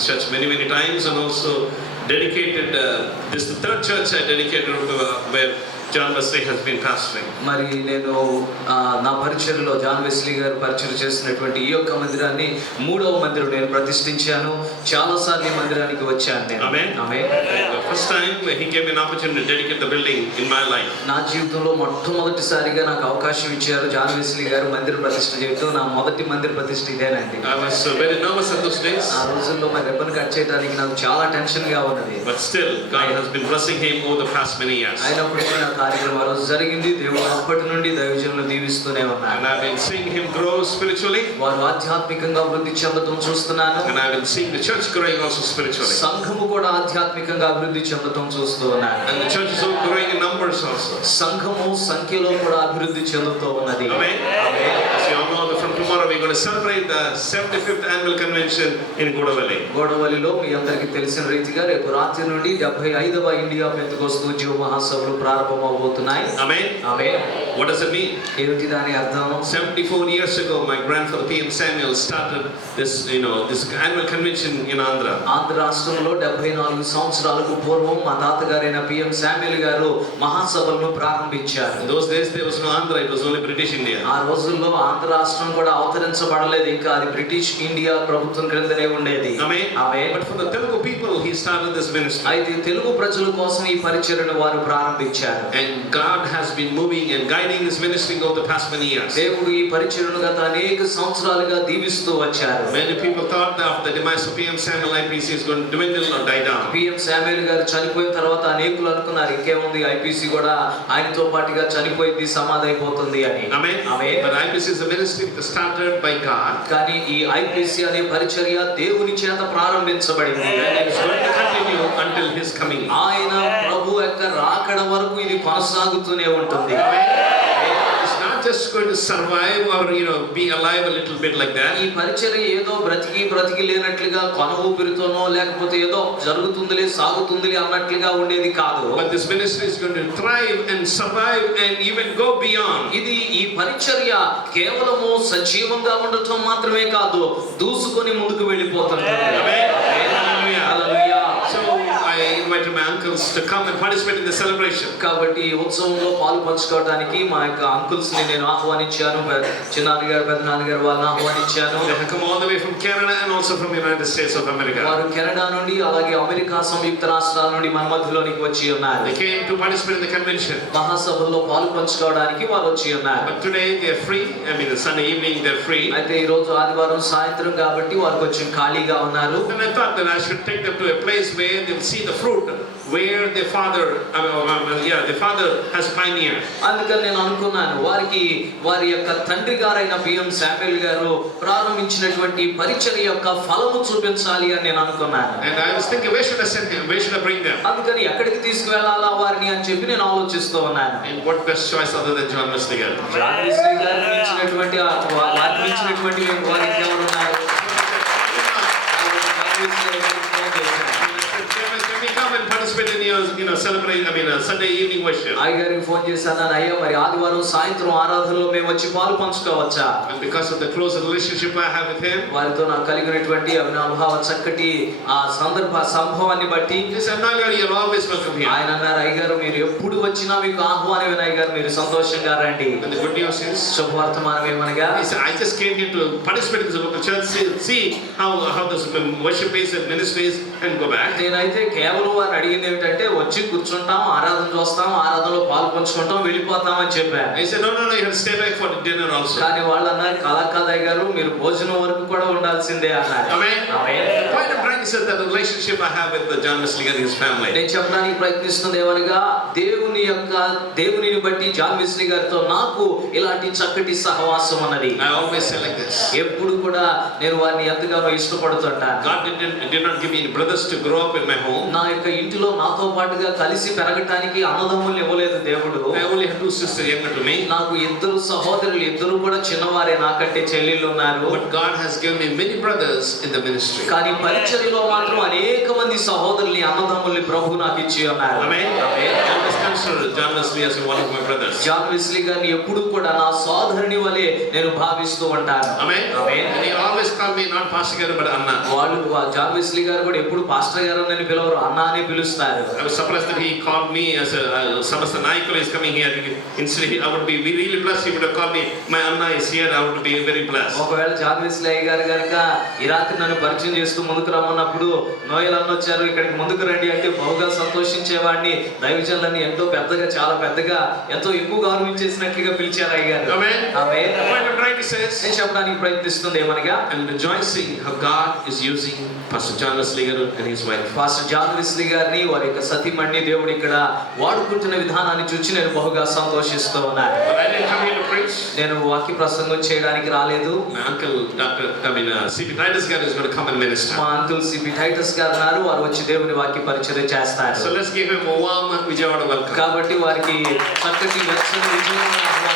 this church many times, and also dedicated this is the third church I dedicated where John Wesley has been pastoring. మరి నేను నా పరిచర్యలో John Wesley గారు పరిచర్య చేసినటువంటి ఈ యొక్క మందిరాన్ని మూడవ మందిరం నేను ప్రతిష్ఠించాను. చాలా సార్లు ఈ మందిరానికి వచ్చాను నేను. ఆమేన్. First time he gave me an opportunity to dedicate the building in my life. నా జీవితంలో మొట్టమొదటిసారిగా నాకు అవకాశం ఇచ్చారు జాన్ వెస్లీ గారు మందిర ప్రతిష్ఠ చేయడం. నా మొదటి మందిర ప్రతిష్ఠ ఇదేనండి. I was very nervous at those days. ఆ రోజుల్లో మరి రిబ్బన్ కట్ చేయడానికి నాకు చాలా టెన్షన్ గా ఉన్నది. But still God has been blessing him over the past many years. అయినప్పటికీ నా కార్యక్రమం ఆ రోజు జరిగింది. దేవుడు అప్పటి నుండి దైవజనులను దీవిస్తూనే ఉన్నారు. And I've been seeing him grow spiritually. వారు ఆధ్యాత్మికంగా అభివృద్ధి చెందడం చూస్తున్నాను. And I've been seeing the church growing also spiritually. సంఘము కూడా ఆధ్యాత్మికంగా అభివృద్ధి చెందడం చూస్తూ ఉన్నాను. And the church is growing in numbers also. సంఘము సంఖ్యలో కూడా అభివృద్ధి చెందుతూ ఉన్నది. Amen. So you all know that from tomorrow we're going to celebrate the 75th annual convention in Godavalli. గోడవల్లిలో మీ అందరికీ తెలిసిన రీతిగా రేపు రాత్రి నుండి 75వ ఇండియా పెంతెకోస్తు ఉద్యమ మహాసభలు ప్రారంభమవబోతున్నాయి. Amen. Amen. What does it mean? ఏమిటి దాని అర్థం? 74 years ago my grandfather P.M. Samuel started this this annual convention in Andhra. Andhra రాష్ట్రంలో 74 సంవత్సరాలకు పూర్వం మా తాతగారైన పిఎం శామ్యూల్ గారు మహాసభలను ప్రారంభించారు. In those days there was no Andhra, it was only British India. ఆ రోజుల్లో ఆంధ్ర రాష్ట్రం కూడా అవతరించబడలేదు, ఇంకా అది బ్రిటిష్ ఇండియా ప్రభుత్వం క్రిందనే ఉండేది. Amen. But for the Telugu people he started this ministry. అయితే తెలుగు ప్రజల కోసం ఈ పరిచర్యను వారు ప్రారంభించారు. And God has been moving and guiding this ministry over the past many years. దేవుడు ఈ పరిచర్యను గత అనేక సంవత్సరాలుగా దీవిస్తూ వచ్చారు. Many people thought that after the demise of P.M. Samuel IPC is going to dwindle or die down. PM Samuel గారు చనిపోయిన తర్వాత అనేకులు అనుకున్నారు ఇంకేముంది ఐపీసీ కూడా ఆయనతో పాటుగా చనిపోయింది, సమాధి అయిపోతుంది అని. Amen. But IPC is a ministry that started by God. కానీ ఈ ఐపీసీ అనే పరిచర్య దేవుని చేత ప్రారంభించబడింది. And it is going to continue until his coming. ఆయన ప్రభు యొక్క రాకడ వరకు ఇది కొనసాగుతూనే ఉంటుంది. It's not just going to survive or be alive a little bit like that. ఈ పరిచర్య ఏదో బ్రతికి లేనట్లుగా కొన ఊపిరితోనో లేకపోతే ఏదో జరుగుతుందిలే సాగుతుందిలే అన్నట్లుగా ఉండేది కాదు. But this ministry is going to thrive and survive and even go beyond. ఇది ఈ పరిచర్య కేవలము సజీవంగా ఉండటం మాత్రమే కాదు, దూసుకొని ముందుకు వెళ్ళిపోతుంది. హల్లెలూయా. So I invited my uncles to come and participate in the celebration. కాబట్టి ఈ ఉత్సవంలో పాలు పంచుకోవడానికి మా యొక్క అంకుల్స్ ని నేను ఆహ్వానించాను. చిన్నాన్న గారు పెద్దనాన్న గారు వాళ్ళని ఆహ్వానించాను. They have come all the way from Canada and also from the United States of America. వారు కెనడా నుండి అలాగే అమెరికా సంయుక్త రాష్ట్రాల నుండి మన మధ్యలోనికి వచ్చి ఉన్నారు. They came to participate in the convention. మహాసభల్లో పాలు పంచుకోవడానికి వారు వచ్చి ఉన్నారు. But today they are free. The Sunday evening they're free. అయితే ఈ రోజు ఆదివారం సాయంత్రం కాబట్టి వారు కొంచెం ఖాళీగా ఉన్నారు. And I thought that I should take them to a place where they'll see the fruit where their father has pioneered. అందుకని నేను అనుకున్నాను వారికి వారి యొక్క తండ్రి గారైన పిఎం శామ్యూల్ గారు ప్రారంభించినటువంటి పరిచర్య యొక్క ఫలము చూపించాలి అని నేను అనుకున్నాను. And I was thinking, where should I send him? Where should I bring them? అందుకని ఎక్కడికి తీసుకువెళ్ళాలా వారిని అని చెప్పి నేను ఆలోచిస్తూ ఉన్నాను. And what best choice other than John Wesley గారు? జాన్ వెస్లీ గారు మించినటువంటి వారికి ఎవరు ఉన్నారు? Celebrate Sunday evening worship. అయ్యగారికి ఫోన్ చేశాను, అయ్యా మరి ఆదివారం సాయంత్రం ఆరాధనలో మేము వచ్చి పాలు పంచుకోవచ్చా? And because of the close relationship I have with him, వారితో నాకు కలిగినటువంటి అవినాభావ చక్కటి ఆ సంభవాన్ని బట్టి you're always welcome here. ఆయన అన్నారు, అయ్యగారు మీరు ఎప్పుడు వచ్చినా మీకు ఆహ్వానమే అయ్యగారు, మీరు సంతోషంగా రండి. And the good news is, శుభవర్తమానం ఏమనగా, I just came here to participate in the local church, see how this worship is and ministries and go back. నేనైతే కేవలం వారు అడిగింది ఏమిటంటే వచ్చి కూర్చుంటాం, ఆరాధన చూస్తాం, ఆరాధనలో పాలు పంచుకుంటాం, వెళ్ళిపోతాం అని చెప్పాను. I said no, you have to stay back for dinner also. కానీ వాళ్ళు అన్నారు, కళాకాదయ్య గారు మీరు భోజనం వరకు కూడా ఉండాల్సిందే అన్నారు. Amen. Point of bringing is that the relationship I have with John Wesley and his family. నేను చెప్పడానికి ప్రయత్నిస్తుంది ఏమనగా దేవునిని బట్టి జాన్ వెస్లీ గారితో నాకు ఇలాంటి చక్కటి సహవాసం ఉన్నది. I always say like this. ఎప్పుడు కూడా నేను వారిని ఎంతగానో ఇష్టపడుతుంటాను. God did not give me brothers to grow up in my home. నా యొక్క ఇంటిలో నాతో పాటుగా కలిసి పెరగటానికి అన్నదమ్ముల్ని ఇవ్వలేదు దేవుడు. I only have 2 sisters younger to me. నాకు 2 సహోదరులు, 2 కూడా చిన్నవారే, నాకంటే చెల్లెళ్ళు ఉన్నారు. But God has given me many brothers in the ministry. కానీ పరిచర్యలో మాత్రం అనేక మంది సహోదరుల్ని అన్నదమ్ముల్ని ప్రభు నాకు ఇచ్చి ఉన్నారు. Amen. consider John Wesley as one of my brothers. John Wesley గారిని ఎప్పుడూ కూడా నా సోదరుని వలె నేను భావిస్తూ ఉంటాను. Amen. Amen. And he always called me not Pastor Garu but Anna. వాళ్ళు జాన్ వెస్లీ గారు కూడా ఎప్పుడు పాస్టర్ గారు అని పిలవరు, అన్నా అని పిలుస్తారు. I was surprised that he called me as a Samasta Naikula is coming here. Instead, I would be really blessed. He would have called me, my Anna is here. I would be very blessed. ఒకవేళ John Wesley అయ్య గారు కనుక ఈ రాత్రి నన్ను పరిచయం చేస్తూ ముందుకు రమ్మన్నప్పుడు నోయల్ అన్న వచ్చారు ఇక్కడికి ముందుకు రండి అంటే బహుగా సంతోషించేవాడిని. దైవజనులని ఎంతో పెద్దగా, చాలా పెద్దగా, ఎంతో ఎక్కువ గౌరవించేసినట్లుగా పిలిచారు అయ్య గారు. Amen. Amen. What I'm trying to say is, నేను చెప్పడానికి ప్రయత్నిస్తుంది ఏమనగా, I'm rejoicing how God is using Pastor John Wesley Garu and his wife. Pastor John Wesley గారిని వారి యొక్క సతీమణిని దేవుడు ఇక్కడ వాడుకుంటున్న విధానాన్ని చూసి నేను బహుగా సంతోషిస్తూ ఉన్నాను. But I didn't come here to preach. నేను వాక్య ప్రసంగం చేయడానికి రాలేదు. My uncle, C.P. Titus Garu is going to come and minister. మా అంకుల్ సిపి టైటస్ గారు ఉన్నారు, వారు వచ్చి దేవుని వాక్య పరిచయం చేస్తారు. So let's give him a warm Vijayawada welcome. కాబట్టి వారికి చక్కటి వెచ్చని విజయవంతమైన